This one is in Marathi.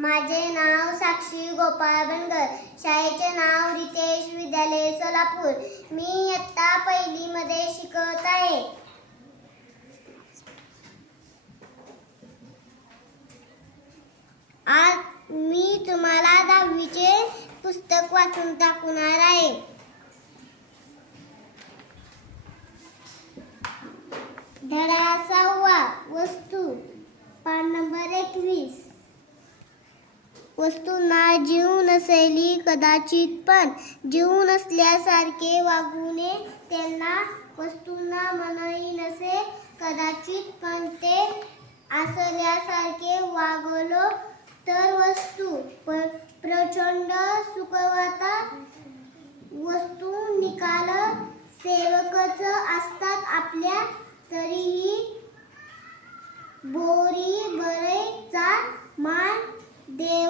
माझे नाव साक्षी गोपाळ बनगर. शाळेचे नाव रितेश विद्यालय सोलापूर. मी इयत्ता पहिलीमध्ये शिकत आहे. आज मी तुम्हाला 10वीचे पुस्तक वाचून दाखवणार आहे. धडा 6वा वस्तू, पान नंबर 21. वस्तूंना जीव नसेली कदाचित, पण जीव नसल्यासारखे वागू नये. त्यांना वस्तूंना मनही नसे कदाचित, पण ते असल्यासारखे वागलो तर वस्तू प्रचंड सुखवता. वस्तू निकाल सेवकच असतात आपल्या, तरीही बोरी बरे चा मान देव